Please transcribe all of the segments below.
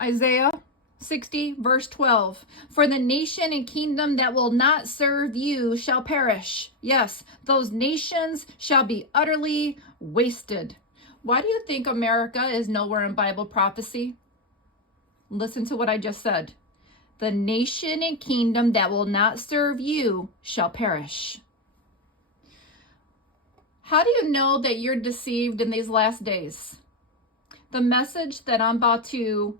Isaiah 60, verse 12. For the nation and kingdom that will not serve you shall perish. Yes, those nations shall be utterly wasted. Why do you think America is nowhere in Bible prophecy? Listen to what I just said. The nation and kingdom that will not serve you shall perish. How do you know that you're deceived in these last days? The message that I'm about to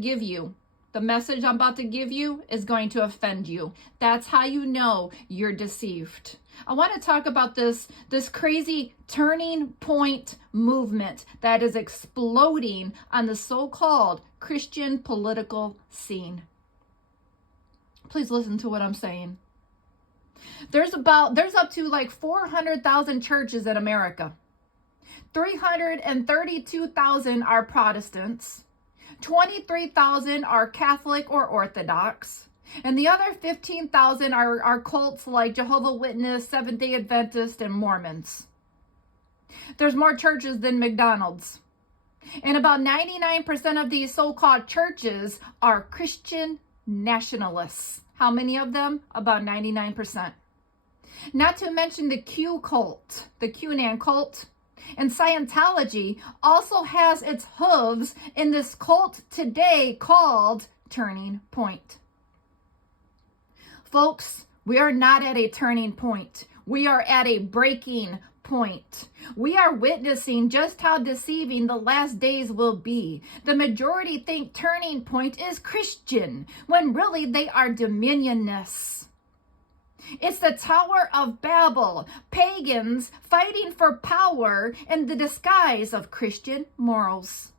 give you, the message I'm about to give you is going to offend you. That's how you know you're deceived. I want to talk about this crazy turning point movement that is exploding on the so-called Christian political scene. Please listen to what I'm saying. There's up to like 400,000 churches in America. 332,000 are Protestants. 23,000 are Catholic or Orthodox. And the other 15,000 are cults like Jehovah's Witness, Seventh-day Adventist, and Mormons. There's more churches than McDonald's. And about 99% of these so-called churches are Christian nationalists. How many of them? About 99%. Not to mention the Q cult, the QAnon cult. And Scientology also has its hooves in this cult today called Turning Point. Folks, we are not at a turning point. We are at a breaking point. We are witnessing just how deceiving the last days will be. The majority think turning point is Christian, when really they are dominionists. It's the Tower of Babel, pagans fighting for power in the disguise of Christian morals.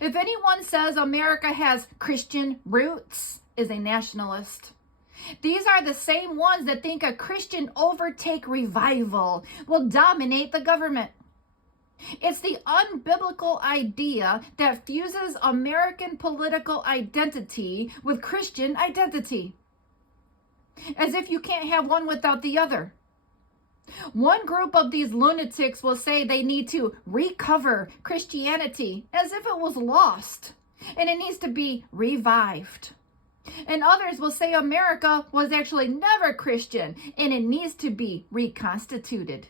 If anyone says America has Christian roots, is a nationalist. These are the same ones that think a Christian overtake revival will dominate the government. It's the unbiblical idea that fuses American political identity with Christian identity. As if you can't have one without the other. One group of these lunatics will say they need to recover Christianity as if it was lost and it needs to be revived. And others will say America was actually never Christian and it needs to be reconstituted.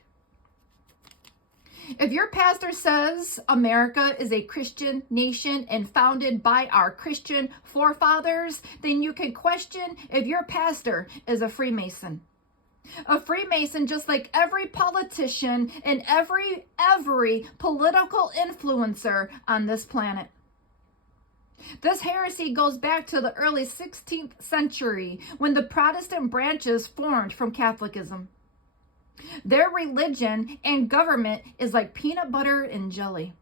If your pastor says America is a Christian nation and founded by our Christian forefathers, then you can question if your pastor is a Freemason. A Freemason, just like every politician and every political influencer on this planet. This heresy goes back to the early 16th century when the Protestant branches formed from Catholicism. Their religion and government is like peanut butter and jelly.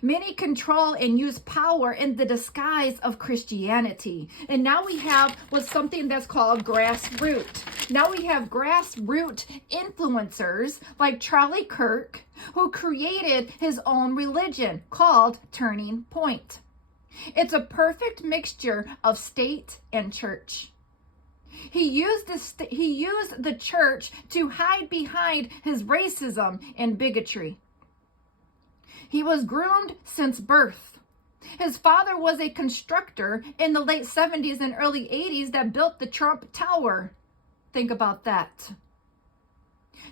Many control and use power in the disguise of Christianity. And now we have what's something that's called grassroots. Now we have grassroots influencers like Charlie Kirk, who created his own religion called Turning Point. It's a perfect mixture of state and church. He used the church to hide behind his racism and bigotry. He was groomed since birth. His father was a constructor in the late 70s and early 80s that built the Trump Tower. Think about that.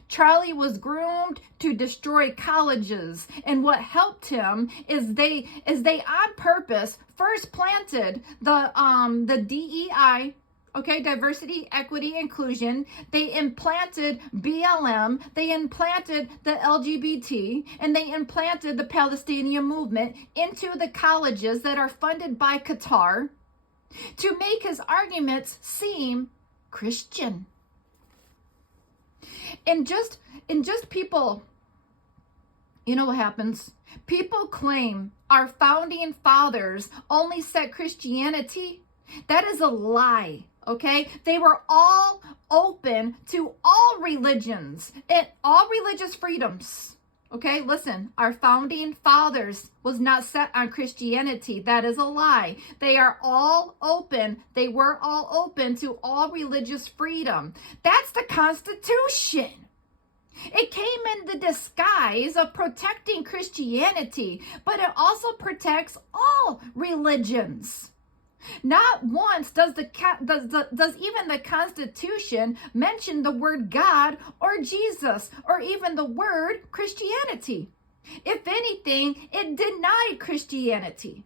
Charlie was groomed to destroy colleges, and what helped him is they on purpose first planted the DEI. Okay, diversity, equity, inclusion. They implanted BLM, they implanted the LGBT, and they implanted the Palestinian movement into the colleges that are funded by Qatar to make his arguments seem Christian. And just people, you know what happens? People claim our founding fathers only set Christianity. That is a lie. Okay, they were all open to all religions and all religious freedoms. Okay, listen, our founding fathers was not set on Christianity. That is a lie. They are all open. They were all open to all religious freedom. That's the Constitution. It came in the disguise of protecting Christianity, but it also protects all religions. Not once does even the Constitution mention the word God or Jesus or even the word Christianity. If anything, it denied Christianity.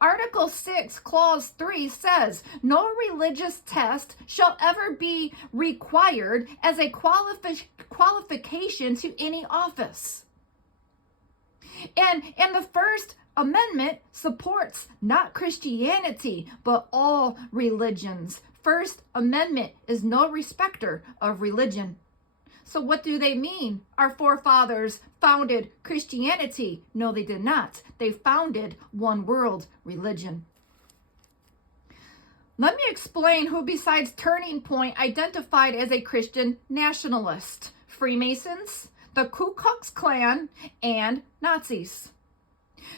Article 6, Clause 3 says, no religious test shall ever be required as a qualification to any office. And the First Amendment supports not Christianity, but all religions. First Amendment is no respecter of religion. So what do they mean? Our forefathers founded Christianity. No, they did not. They founded one world religion. Let me explain who besides Turning Point identified as a Christian nationalist. Freemasons, the Ku Klux Klan, and Nazis.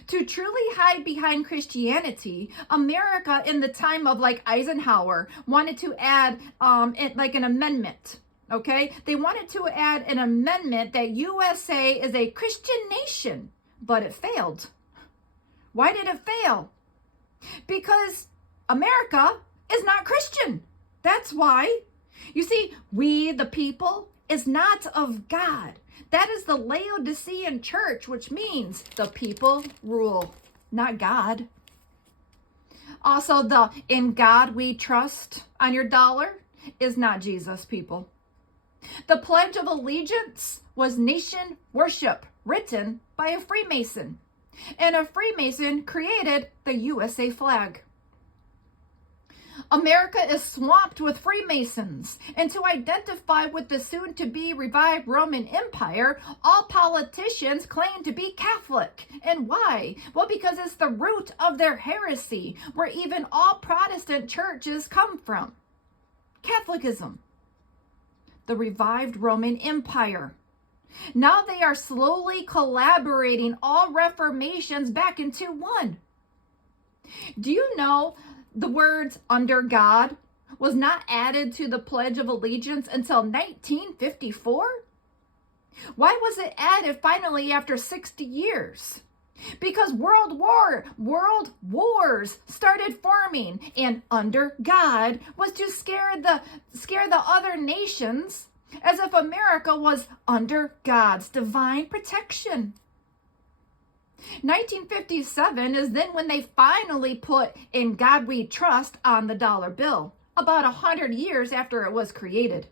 To truly hide behind Christianity, America in the time of like Eisenhower wanted to add an amendment. Okay, they wanted to add an amendment that USA is a Christian nation, but it failed. Why did it fail? Because America is not Christian. That's why. You see, we the people is not of God. That is the Laodicean church, which means the people rule, not God. Also, the "in God we trust" on your dollar is not Jesus, people. The Pledge of Allegiance was nation worship, written by a Freemason. And a Freemason created the USA flag. America is swamped with Freemasons, and to identify with the soon-to-be revived Roman Empire, all politicians claim to be Catholic. And why? Well, because it's the root of their heresy, where even all Protestant churches come from. Catholicism. The revived Roman Empire. Now they are slowly collaborating all reformations back into one. Do you know the words "under God" was not added to the Pledge of Allegiance until 1954? Why was it added finally after 60 years? Because world wars started forming, and "under God" was to scare the other nations, as if America was under God's divine protection. 1957 is then when they finally put "in God we trust" on the dollar bill, about 100 years after it was created.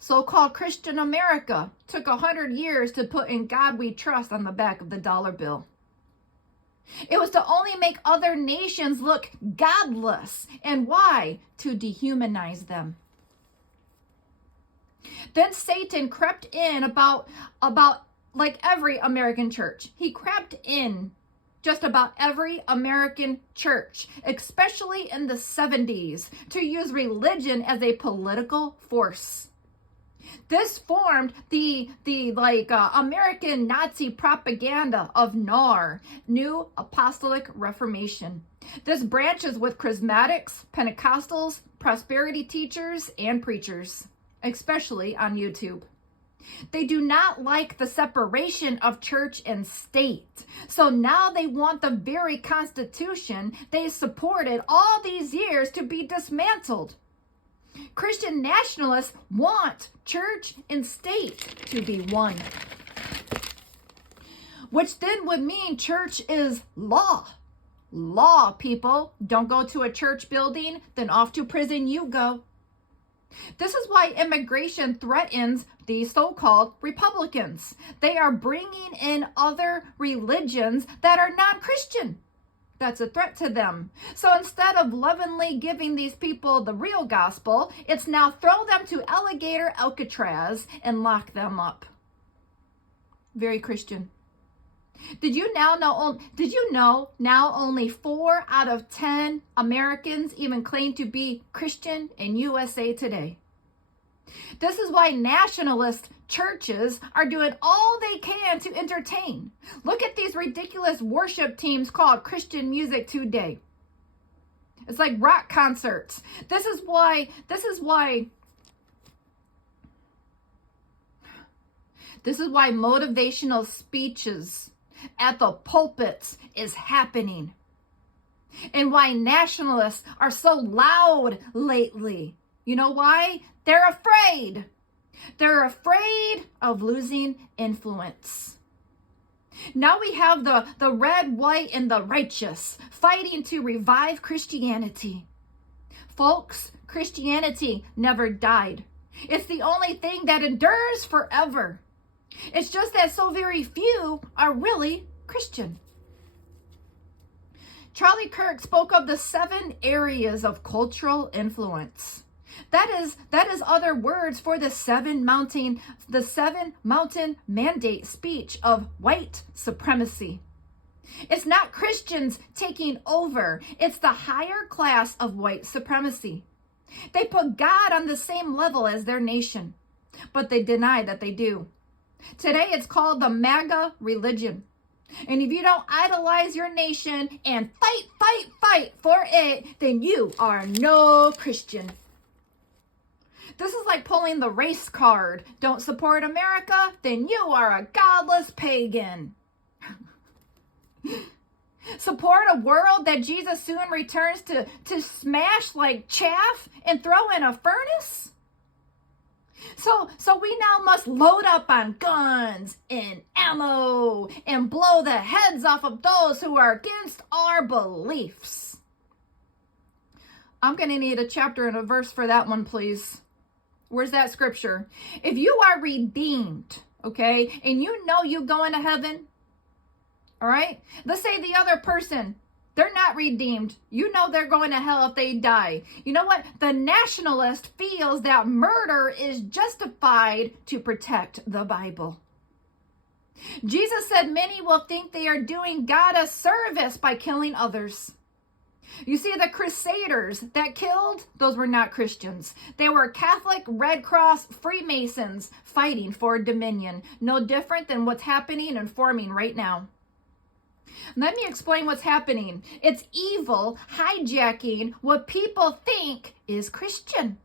So-called Christian America took 100 years to put "in God we trust" on the back of the dollar bill. It was to only make other nations look godless. And why? To dehumanize them. Then Satan crept in about like every American church. He crept in just about every American church, especially in the 70s, to use religion as a political force. This formed the American Nazi propaganda of NAR, New Apostolic Reformation. This branches with charismatics, Pentecostals, prosperity teachers, and preachers, especially on YouTube. They do not like the separation of church and state. So now they want the very Constitution they supported all these years to be dismantled. Christian nationalists want church and state to be one, which then would mean church is law. Law, people. Don't go to a church building, then off to prison you go. This is why immigration threatens the so-called Republicans. They are bringing in other religions that are not Christian. That's a threat to them. So instead of lovingly giving these people the real gospel, it's now throw them to alligator Alcatraz and lock them up. Very Christian. Did you know now only 4 out of 10 Americans even claim to be Christian in USA today? This is why nationalist churches are doing all they can to entertain. Look at these ridiculous worship teams called Christian Music Today. It's like rock concerts. This is why This is why motivational speeches at the pulpits is happening. And why nationalists are so loud lately. You know why? They're afraid. They're afraid of losing influence. Now we have the red, white, and the righteous fighting to revive Christianity. Folks, Christianity never died. It's the only thing that endures forever. It's just that so very few are really Christian. Charlie Kirk spoke of the 7 areas of cultural influence. That is other words for the 7 mountain mandate speech of white supremacy. It's not Christians taking over. It's the higher class of white supremacy. They put God on the same level as their nation, but they deny that they do. Today it's called the MAGA religion. And if you don't idolize your nation and fight for it, then you are no Christian. This is like pulling the race card. Don't support America? Then you are a godless pagan. Support a world that Jesus soon returns to smash like chaff and throw in a furnace? So we now must load up on guns and ammo and blow the heads off of those who are against our beliefs. I'm going to need a chapter and a verse for that one, please. Where's that scripture? If you are redeemed, okay, and you know you're going to heaven, all right? Let's say the other person, they're not redeemed. You know they're going to hell if they die. You know what? The nationalist feels that murder is justified to protect the Bible. Jesus said many will think they are doing God a service by killing others. You see, the Crusaders that killed, those were not Christians. They were Catholic, Red Cross, Freemasons fighting for dominion. No different than what's happening and forming right now. Let me explain what's happening. It's evil hijacking what people think is Christian.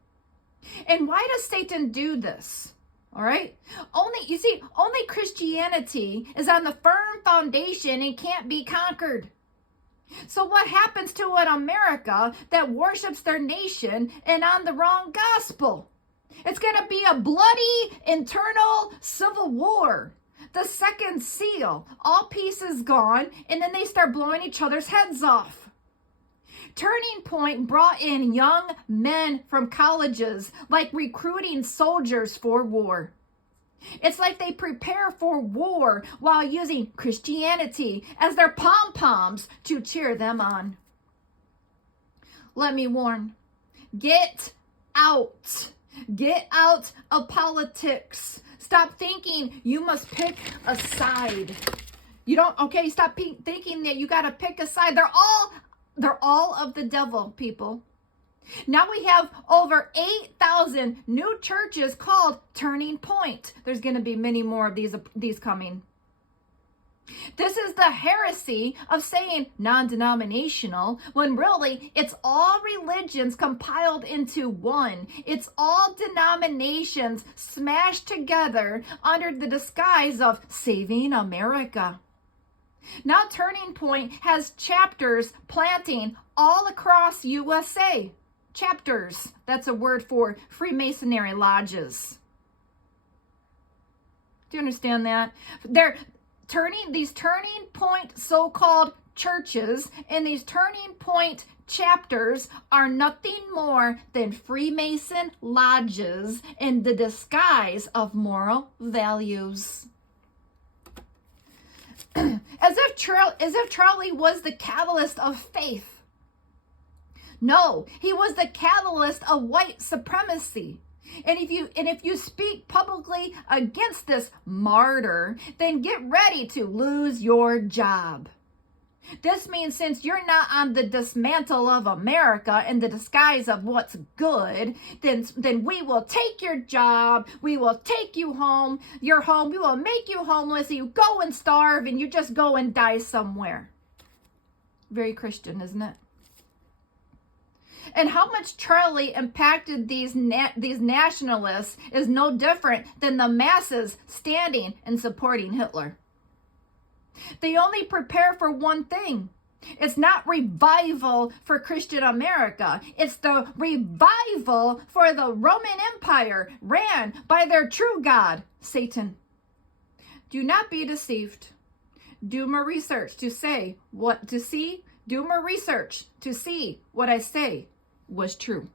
And why does Satan do this? All right? Only Christianity is on the firm foundation and can't be conquered. So what happens to an America that worships their nation and on the wrong gospel? It's going to be a bloody internal civil war. The second seal, all peace is gone, and then they start blowing each other's heads off. Turning Point brought in young men from colleges, like recruiting soldiers for war. It's like they prepare for war while using Christianity as their pom-poms to cheer them on. Let me warn, get out. Get out of politics. Stop thinking you must pick a side. Stop thinking that you got to pick a side. They're all of the devil, people. Now we have over 8,000 new churches called Turning Point. There's going to be many more of these coming. This is the heresy of saying non-denominational when really it's all religions compiled into one. It's all denominations smashed together under the disguise of saving America. Now Turning Point has chapters planting all across USA. Chapters, that's a word for Freemasonry lodges. Do you understand that? These Turning Point so-called churches and these Turning Point chapters are nothing more than Freemason lodges in the disguise of moral values. As if Charlie was the catalyst of faith. No, he was the catalyst of white supremacy. And if you speak publicly against this martyr, then get ready to lose your job. This means since you're not on the dismantle of America in the disguise of what's good, then we will take your job, we will take you home, your home, we will make you homeless, you go and starve, and you just go and die somewhere. Very Christian, isn't it? And how much Charlie impacted these nationalists is no different than the masses standing and supporting Hitler. They only prepare for one thing. It's not revival for Christian America. It's the revival for the Roman Empire ran by their true God, Satan. Do not be deceived. Do more research to say what to see. Do more research to see what I say was true.